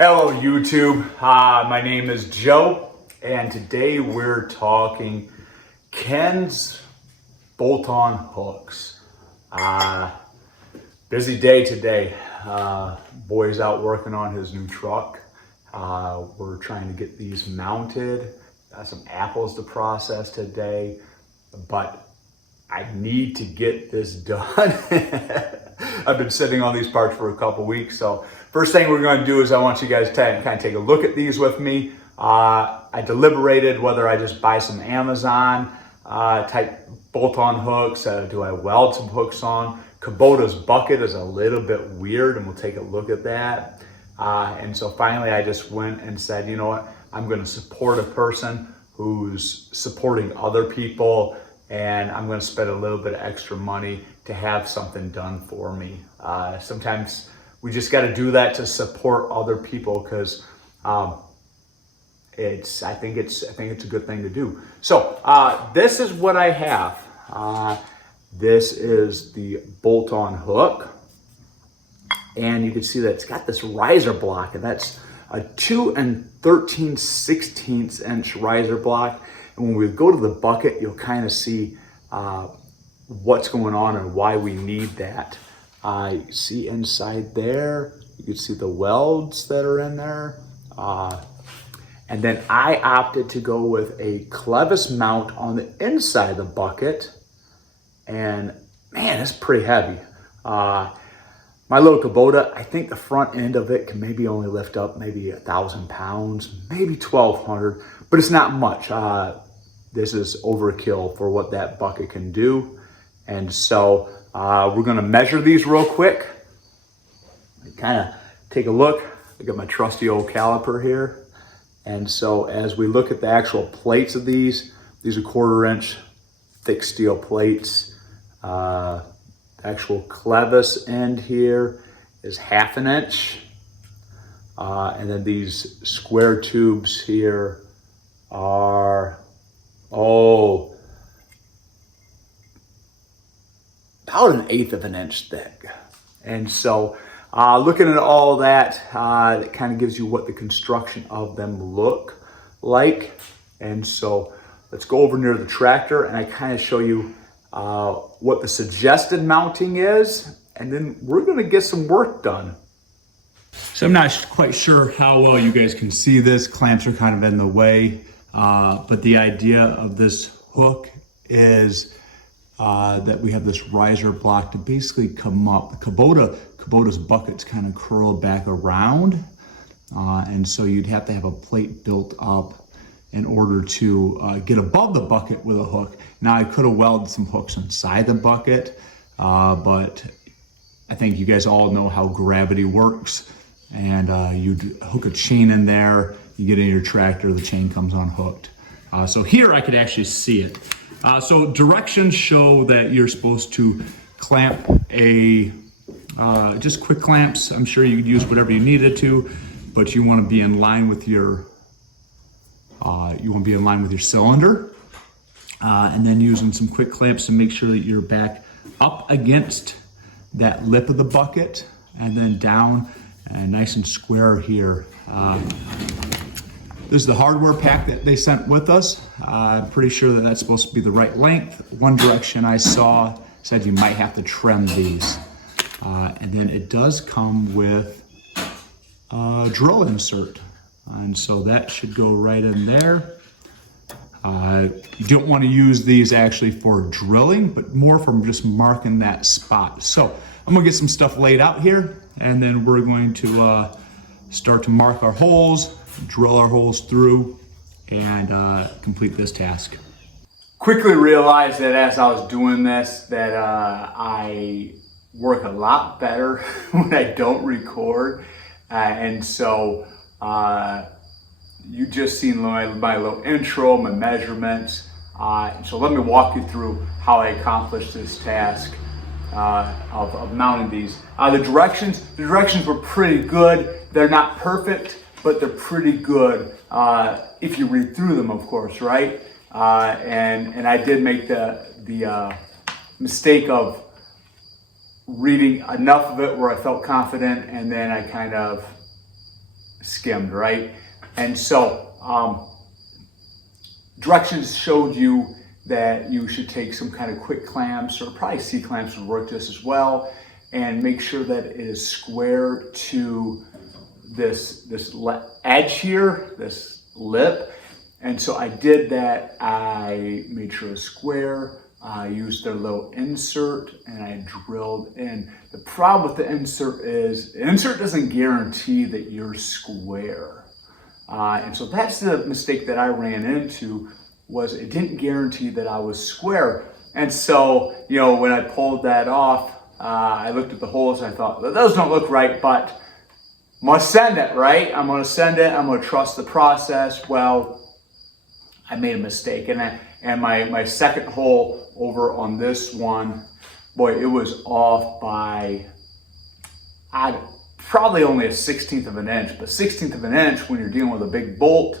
Hello YouTube, my name is Joe, and today we're talking Ken's bolt-on hooks. Busy day today. Boy's out working on his new truck. We're trying to get these mounted. Got some apples to process today, but I need to get this done. I've been sitting on these parts for a couple weeks, so first thing we're going to do is I want you guys to kind of take a look at these with me. I deliberated whether I just buy some Amazon type bolt-on hooks. Do I weld some hooks on? Kubota's bucket is a little bit weird, and we'll take a look at that. And so finally I just went and said, you know what, I'm going to support a person who's supporting other people, and I'm going to spend a little bit of extra money to have something done for me. Sometimes we just got to do that to support other people, because I think it's a good thing to do. So this is what I have. This is the bolt-on hook, and you can see that it's got this riser block, and that's a 2 13/16 inch riser block. And when we go to the bucket, you'll kind of see what's going on and why we need that. You see inside there, you can see the welds that are in there. And then I opted to go with a clevis mount on the inside of the bucket. And man, it's pretty heavy. My little Kubota, I think the front end of it can maybe only lift up maybe 1,000 pounds, maybe 1,200, but it's not much. This is overkill for what that bucket can do. And so we're gonna measure these real quick. Kind of take a look. I got my trusty old caliper here. And so as we look at the actual plates of these are 1/4 inch thick steel plates. Actual clevis end here is 1/2 inch. And then these square tubes here are, about 1/8 inch thick. And so looking at all that, it kind of gives you what the construction of them look like. And so let's go over near the tractor, and I kind of show you what the suggested mounting is, and then we're going to get some work done. So I'm not quite sure how well you guys can see this. Clamps are kind of in the way, but the idea of this hook is that we have this riser block to basically come up. Kubota's buckets kind of curl back around, and so you'd have to have a plate built up in order to get above the bucket with a hook. Now I could have welded some hooks inside the bucket, but I think you guys all know how gravity works, and you'd hook a chain in there, you get in your tractor, the chain comes unhooked. So here I could actually see it. So directions show that you're supposed to clamp just quick clamps. I'm sure you could use whatever you needed to, but you want to be in line with your cylinder, and then using some quick clamps to make sure that you're back up against that lip of the bucket, and then down and nice and square here. This is the hardware pack that they sent with us. I'm pretty sure that that's supposed to be the right length. One direction I saw said you might have to trim these. And then it does come with a drill insert. And so that should go right in there. You don't want to use these actually for drilling, but more from just marking that spot. So I'm gonna get some stuff laid out here, and then we're going to start to mark our holes, drill our holes through, and complete this task. Quickly realized that as I was doing this, that I work a lot better when I don't record. And so you just seen my little intro, my measurements. So let me walk you through how I accomplished this task of mounting these. The directions were pretty good. They're not perfect, but they're pretty good if you read through them, of course, right? And I did make the mistake of reading enough of it where I felt confident, and then I kind of skimmed, right? And so directions showed you that you should take some kind of quick clamps, or probably C-clamps would work just as well, and make sure that it is square to this edge here, this lip. And so I did that. I made sure it was square. I used their little insert and I drilled in. The problem with the insert is the insert doesn't guarantee that you're square. And so that's the mistake that I ran into, was it didn't guarantee that I was square. And so, when I pulled that off, I looked at the holes and I thought, well, those don't look right, but I'm gonna send it, right? I'm gonna send it, I'm gonna trust the process. Well, I made a mistake, and my second hole over on this one, boy, it was off by probably only a 1/16 of an inch, but 1/16 of an inch when you're dealing with a big bolt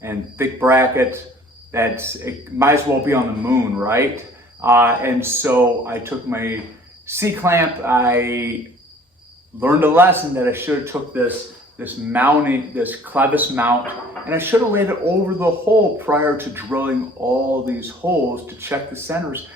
and thick bracket, it might as well be on the moon, right? And so I took my C-clamp. I learned a lesson that I should have took this mounting, this clevis mount, and I should have laid it over the hole prior to drilling all these holes to check the centers.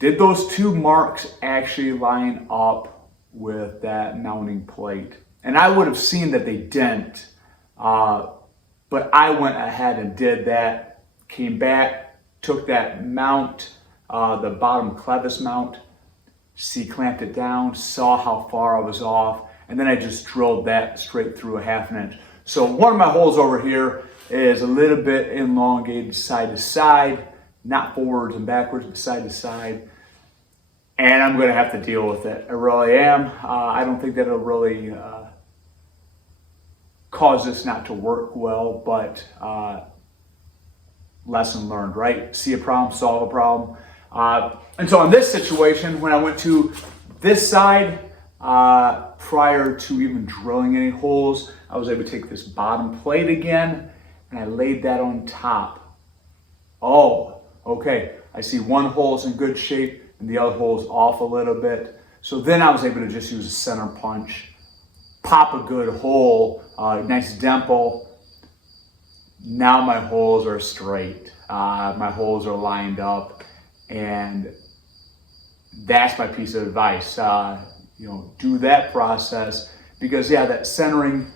Did those two marks actually line up with that mounting plate? And I would have seen that they didn't, but I went ahead and did that, came back, took that mount, the bottom clevis mount, C-clamped it down, saw how far I was off, and then I just drilled that straight through a 1/2 inch. So one of my holes over here is a little bit elongated side to side, not forwards and backwards, but side to side. And I'm gonna have to deal with it. I really am. I don't think that it'll really cause this not to work well, but lesson learned, right? See a problem, solve a problem. And so in this situation, when I went to this side, prior to even drilling any holes, I was able to take this bottom plate again, and I laid that on top. Oh, okay. I see one hole is in good shape, and the other hole is off a little bit. So then I was able to just use a center punch, pop a good hole, nice dimple. Now my holes are straight. My holes are lined up, and that's my piece of advice. Do that process, because that centering,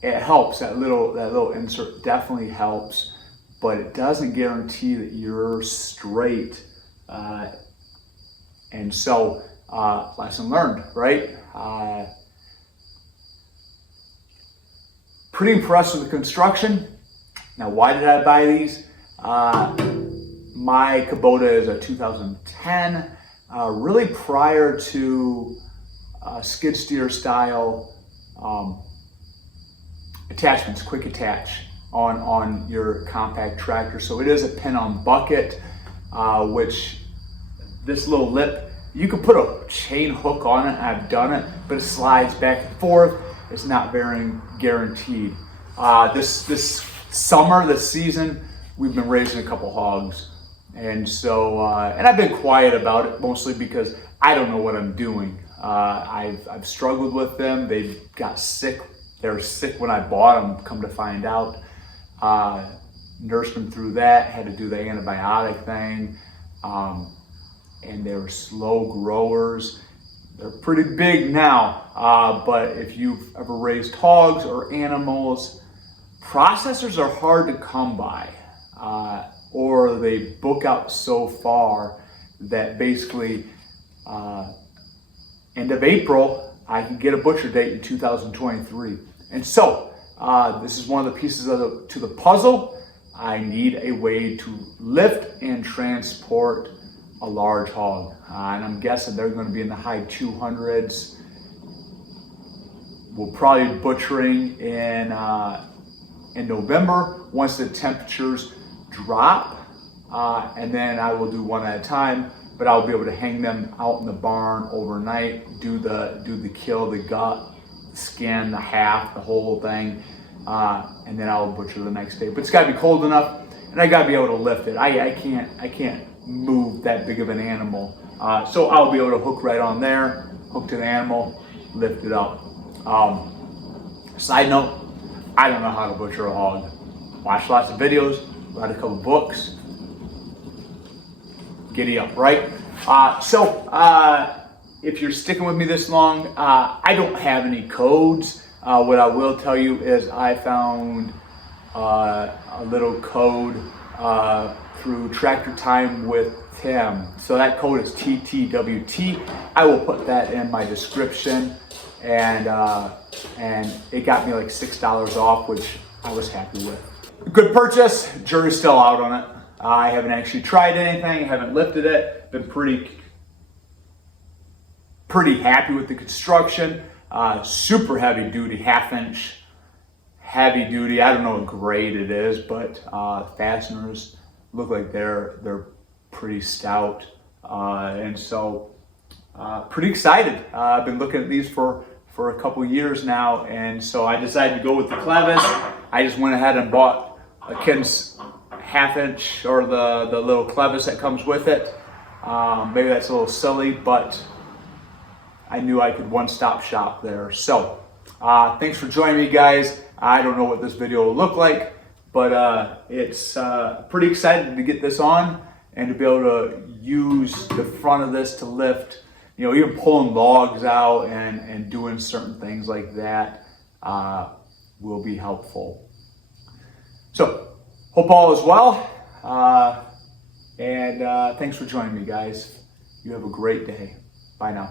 it helps. That little insert definitely helps, but it doesn't guarantee that you're straight. And so, lesson learned, right? Pretty impressed with the construction. Now, why did I buy these? My Kubota is a 2010. Really prior to skid steer style attachments, quick attach on your compact tractor. So it is a pin on bucket, which this little lip, you can put a chain hook on it. I've done it, but it slides back and forth. It's not very guaranteed. This summer, this season, we've been raising a couple hogs. And so, and I've been quiet about it, mostly because I don't know what I'm doing. I've struggled with them. They got sick. They were sick when I bought them, come to find out. Nursed them through that, had to do the antibiotic thing. And they were slow growers. They're pretty big now, but if you've ever raised hogs or animals, processors are hard to come by. Or they book out so far that basically end of April, I can get a butcher date in 2023. And so this is one of the pieces to the puzzle. I need a way to lift and transport a large hog. And I'm guessing they're going to be in the high 200s. We'll probably be butchering in November once the temperatures drop, and then I will do one at a time, but I'll be able to hang them out in the barn overnight, do the kill, the gut, skin, the half, the whole thing, and then I'll butcher the next day. But it's got to be cold enough, and I got to be able to lift it. I can't move that big of an animal, so I'll be able to hook right on there, hook to the animal, lift it up. Side note, I don't know how to butcher a hog. Watch lots of videos, read a couple books. Giddy up, right? If you're sticking with me this long, I don't have any codes. What I will tell you is I found a little code through Tractor Time with Tim. So that code is TTWT. I will put that in my description, and it got me like $6 off, which I was happy with. Good purchase. Jury's still out on it. I haven't actually tried anything. Haven't lifted it. Been pretty happy with the construction. Super heavy duty, 1/2 inch heavy duty. I don't know what grade it is, but fasteners look like they're pretty stout, and so pretty excited. I've been looking at these for a couple years now, and so I decided to go with the clevis. I just went ahead and bought a Ken's 1/2 inch, or the little clevis that comes with it. Maybe that's a little silly, but I knew I could one-stop shop there. So thanks for joining me, guys. I don't know what this video will look like, but it's pretty excited to get this on and to be able to use the front of this to lift, even pulling logs out and doing certain things like that will be helpful. So hope all is well, and thanks for joining me, guys. You have a great day. Bye now.